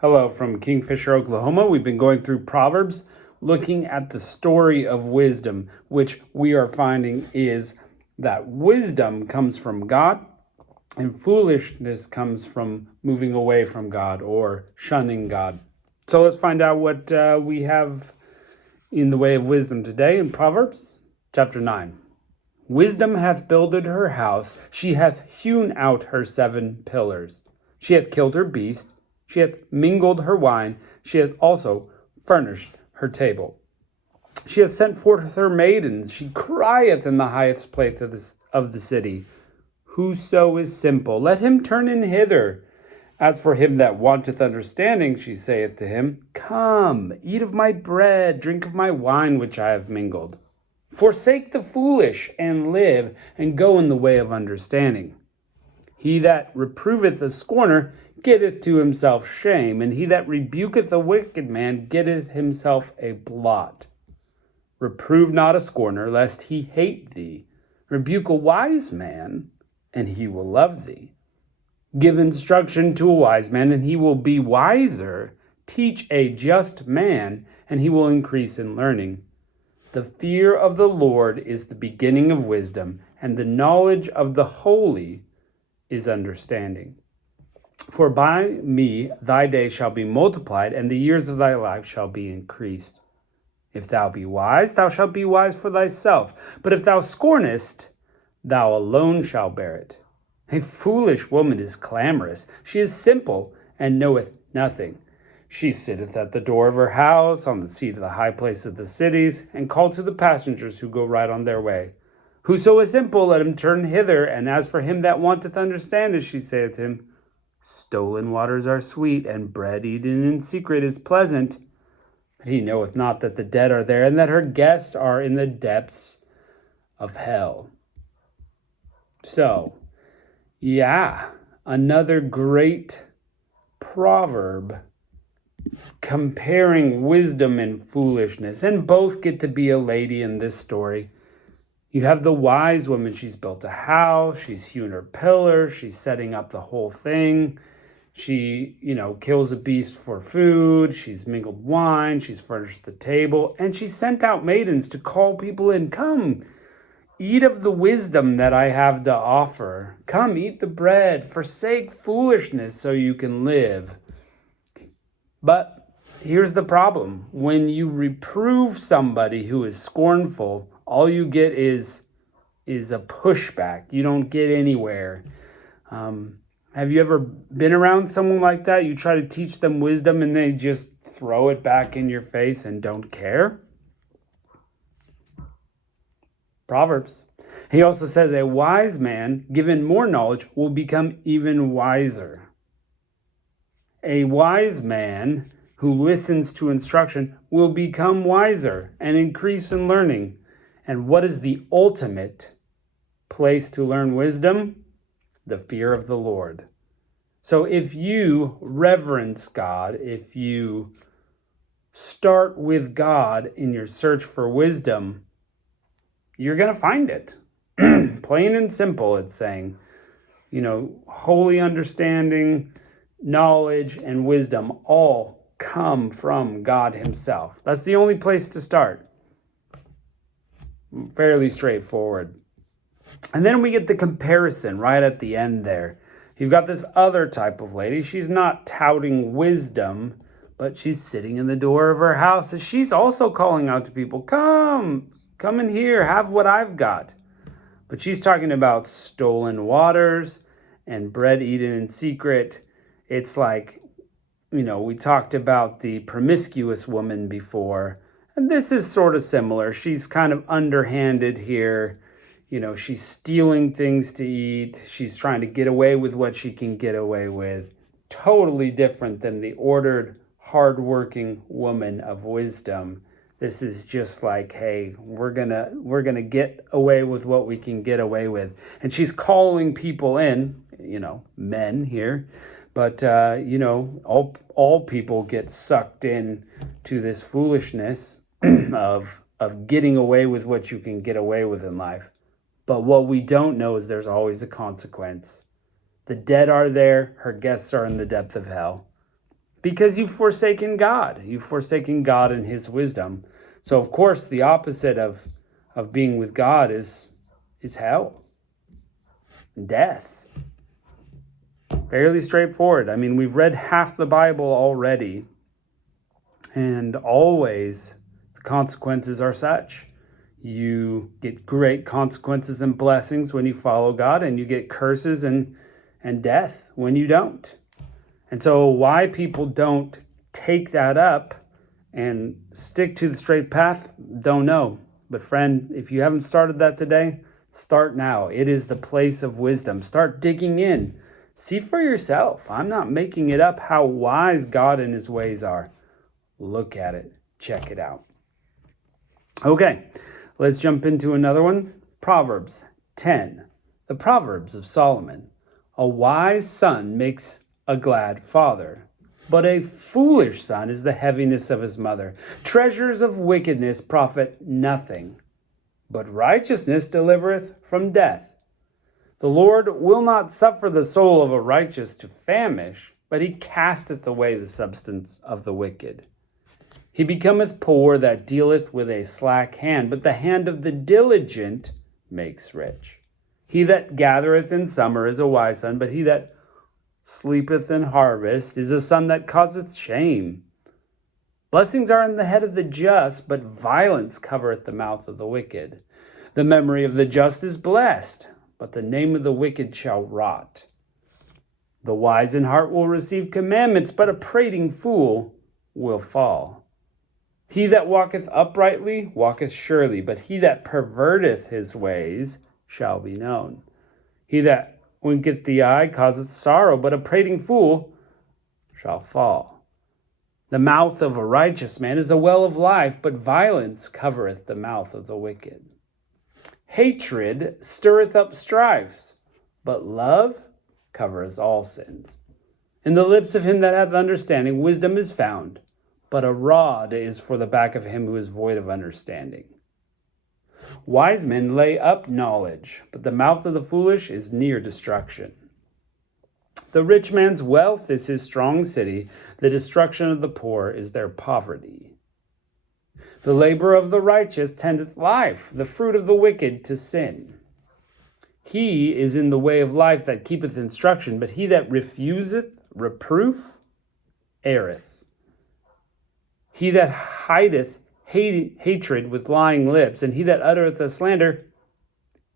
Hello from Kingfisher, Oklahoma. We've been going through Proverbs, looking at the story of wisdom, which we are finding is that wisdom comes from God and foolishness comes from moving away from God or shunning God. So let's find out what we have in the way of wisdom today in Proverbs chapter 9. Wisdom hath builded her house, she hath hewn out her 7 pillars. She hath killed her beast, she hath mingled her wine, she hath also furnished her table. She hath sent forth her maidens, she crieth in the highest place of the city. Whoso is simple, let him turn in hither. As for him that wanteth understanding, she saith to him, Come, eat of my bread, drink of my wine which I have mingled. Forsake the foolish, and live, and go in the way of understanding. He that reproveth a scorner getteth to himself shame, and he that rebuketh a wicked man getteth himself a blot. Reprove not a scorner, lest he hate thee. Rebuke a wise man, and he will love thee. Give instruction to a wise man, and he will be wiser. Teach a just man, and he will increase in learning. The fear of the Lord is the beginning of wisdom, and the knowledge of the holy is understanding. For by me thy days shall be multiplied, and the years of thy life shall be increased. If thou be wise, thou shalt be wise for thyself. But if thou scornest, thou alone shalt bear it. A foolish woman is clamorous. She is simple, and knoweth nothing. She sitteth at the door of her house, on the seat of the high place of the cities, and call to the passengers who go right on their way. Whoso is simple, let him turn hither. And as for him that wanteth understanding, she saith to him, Stolen waters are sweet, and bread eaten in secret is pleasant. But he knoweth not that the dead are there, and that her guests are in the depths of hell. So, another great proverb comparing wisdom and foolishness, and both get to be a lady in this story. You have the wise woman. She's built a house, she's hewn her pillars, she's setting up the whole thing. She, kills a beast for food, she's mingled wine, she's furnished the table, and she sent out maidens to call people in. Come, eat of the wisdom that I have to offer. Come, eat the bread. Forsake foolishness so you can live. But here's the problem. When you reprove somebody who is scornful, all you get is a pushback. You don't get anywhere. Have you ever been around someone like that? You try to teach them wisdom and they just throw it back in your face and don't care? Proverbs. He also says a wise man, given more knowledge, will become even wiser. A wise man who listens to instruction will become wiser and increase in learning. And what is the ultimate place to learn wisdom? The fear of the Lord. So if you reverence God, if you start with God in your search for wisdom, you're going to find it. Plain and simple, it's saying. Holy understanding, knowledge, and wisdom all come from God himself. That's the only place to start. Fairly straightforward. And then we get the comparison right at the end there. You've got this other type of lady. She's not touting wisdom, but she's sitting in the door of her house. And she's also calling out to people, come in here, have what I've got. But she's talking about stolen waters and bread eaten in secret. It's like, we talked about the promiscuous woman before. And this is sort of similar. She's kind of underhanded here. She's stealing things to eat. She's trying to get away with what she can get away with. Totally different than the ordered, hardworking woman of wisdom. This is just like, hey, we're gonna get away with what we can get away with. And she's calling people in, men here. But, all people get sucked in to this foolishness of getting away with what you can get away with in life. But what we don't know is there's always a consequence. The dead are there, her guests are in the depth of hell. Because you've forsaken God. You've forsaken God and his wisdom. So of course the opposite of being with God is hell, death. Fairly straightforward. I mean, we've read half the Bible already, and always the consequences are such. You get great consequences and blessings when you follow God, and you get curses and death when you don't. And so why people don't take that up and stick to the straight path, don't know. But friend, if you haven't started that today, start now. It is the place of wisdom. Start digging in. See for yourself. I'm not making it up how wise God and his ways are. Look at it. Check it out. Okay, let's jump into another one. Proverbs 10. The Proverbs of Solomon. A wise son makes a glad father, but a foolish son is the heaviness of his mother. Treasures of wickedness profit nothing, but righteousness delivereth from death. The Lord will not suffer the soul of a righteous to famish, but he casteth away the substance of the wicked. He becometh poor that dealeth with a slack hand, but the hand of the diligent makes rich. He that gathereth in summer is a wise son, but he that sleepeth in harvest is a son that causeth shame. Blessings are in the head of the just, but violence covereth the mouth of the wicked. The memory of the just is blessed, but the name of the wicked shall rot. The wise in heart will receive commandments, but a prating fool will fall. He that walketh uprightly walketh surely, but he that perverteth his ways shall be known. He that winketh the eye causeth sorrow, but a prating fool shall fall. The mouth of a righteous man is the well of life, but violence covereth the mouth of the wicked. Hatred stirreth up strife, but love covereth all sins. In the lips of him that hath understanding wisdom is found, but a rod is for the back of him who is void of understanding. Wise men lay up knowledge, but the mouth of the foolish is near destruction. The rich man's wealth is his strong city. The destruction of the poor is their poverty. The labor of the righteous tendeth life, the fruit of the wicked to sin. He is in the way of life that keepeth instruction, but he that refuseth reproof erreth. He that hideth hatred with lying lips, and he that uttereth a slander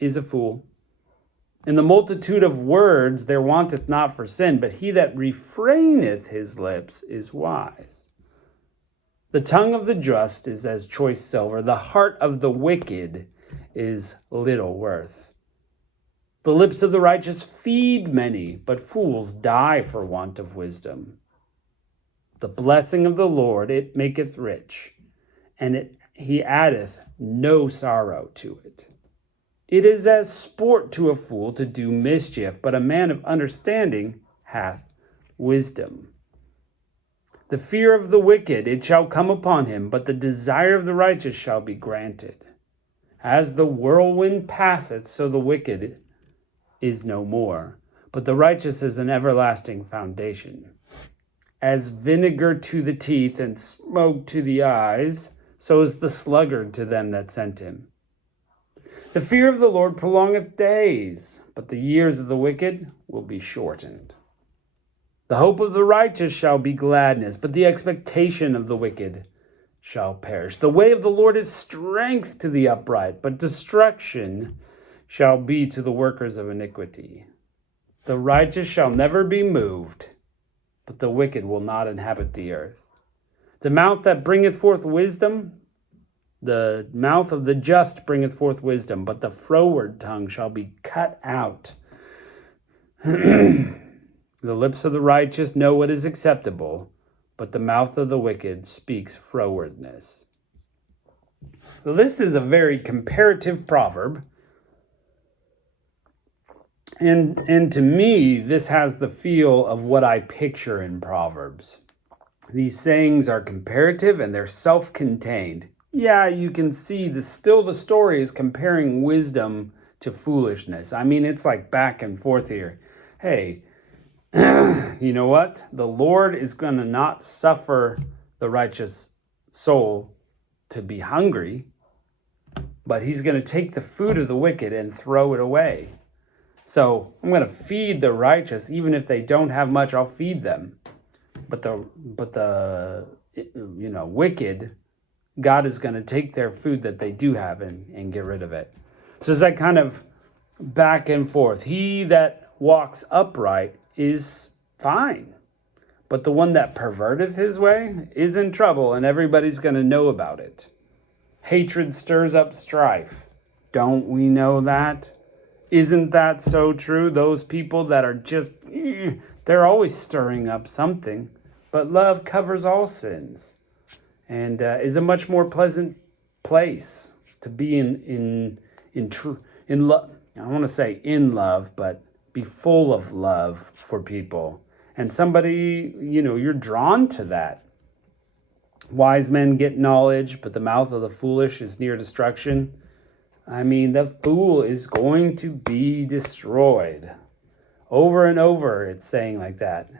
is a fool. In the multitude of words there wanteth not for sin, but he that refraineth his lips is wise. The tongue of the just is as choice silver, the heart of the wicked is little worth. The lips of the righteous feed many, but fools die for want of wisdom. The blessing of the Lord, it maketh rich, and he addeth no sorrow to it. It is as sport to a fool to do mischief, but a man of understanding hath wisdom. The fear of the wicked, it shall come upon him, but the desire of the righteous shall be granted. As the whirlwind passeth, so the wicked is no more, but the righteous is an everlasting foundation. As vinegar to the teeth and smoke to the eyes, so is the sluggard to them that sent him. The fear of the Lord prolongeth days, but the years of the wicked will be shortened. The hope of the righteous shall be gladness, but the expectation of the wicked shall perish. The way of the Lord is strength to the upright, but destruction shall be to the workers of iniquity. The righteous shall never be moved, but the wicked will not inhabit the earth. The mouth that bringeth forth wisdom, the mouth of the just bringeth forth wisdom, but the froward tongue shall be cut out. The lips of the righteous know what is acceptable, but the mouth of the wicked speaks frowardness. So this is a very comparative proverb. And to me, this has the feel of what I picture in Proverbs. These sayings are comparative and they're self-contained. Yeah, you can see the story is comparing wisdom to foolishness. I mean, it's like back and forth here. Hey, You know what? The Lord is going to not suffer the righteous soul to be hungry, but he's going to take the food of the wicked and throw it away. So I'm going to feed the righteous, even if they don't have much, I'll feed them. But the wicked, God is going to take their food that they do have and get rid of it. So it's that kind of back and forth. He that walks upright is fine, but the one that perverteth his way is in trouble, and everybody's going to know about it. Hatred stirs up strife. Don't we know that? Isn't that so true? Those people that are just, they're always stirring up something, but love covers all sins and is a much more pleasant place to be in love. I don't want to say in love, but be full of love for people. And somebody, you're drawn to that. Wise men get knowledge, but the mouth of the foolish is near destruction. I mean, the fool is going to be destroyed. Over and over, it's saying like that.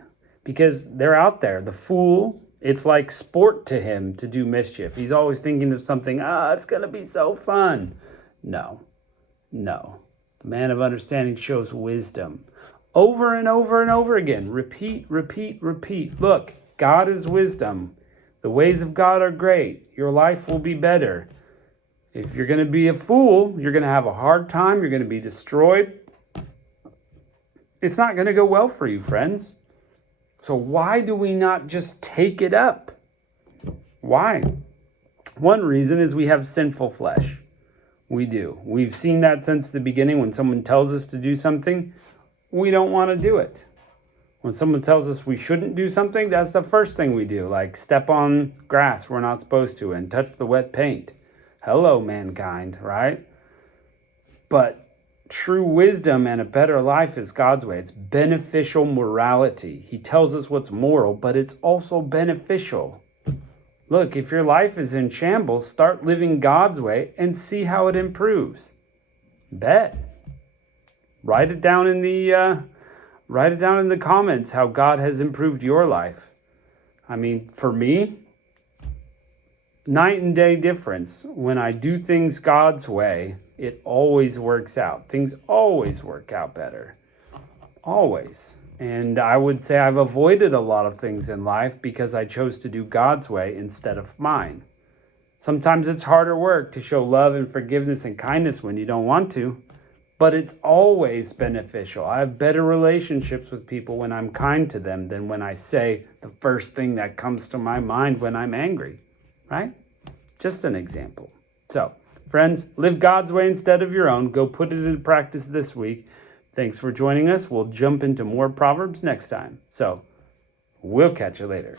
Because they're out there. The fool, it's like sport to him to do mischief. He's always thinking of something, it's going to be so fun. No. The man of understanding shows wisdom. Over and over and over again. Repeat. Look, God is wisdom. The ways of God are great. Your life will be better. If you're going to be a fool, you're going to have a hard time. You're going to be destroyed. It's not going to go well for you, friends. So why do we not just take it up? Why? One reason is we have sinful flesh. We do. We've seen that since the beginning. When someone tells us to do something, we don't want to do it. When someone tells us we shouldn't do something, that's the first thing we do, like step on grass we're not supposed to and touch the wet paint. Hello, mankind, right? But true wisdom and a better life is God's way. It's beneficial morality. He tells us what's moral, but it's also beneficial. Look, if your life is in shambles, start living God's way and see how it improves. Bet. Write it down in the comments how God has improved your life. I mean, for me, night and day difference. When I do things God's way, it always works out. Things always work out better. Always. And I would say I've avoided a lot of things in life because I chose to do God's way instead of mine. Sometimes it's harder work to show love and forgiveness and kindness when you don't want to, but it's always beneficial. I have better relationships with people when I'm kind to them than when I say the first thing that comes to my mind when I'm angry, right? Just an example. So, friends, live God's way instead of your own. Go put it into practice this week. Thanks for joining us. We'll jump into more Proverbs next time. So, we'll catch you later.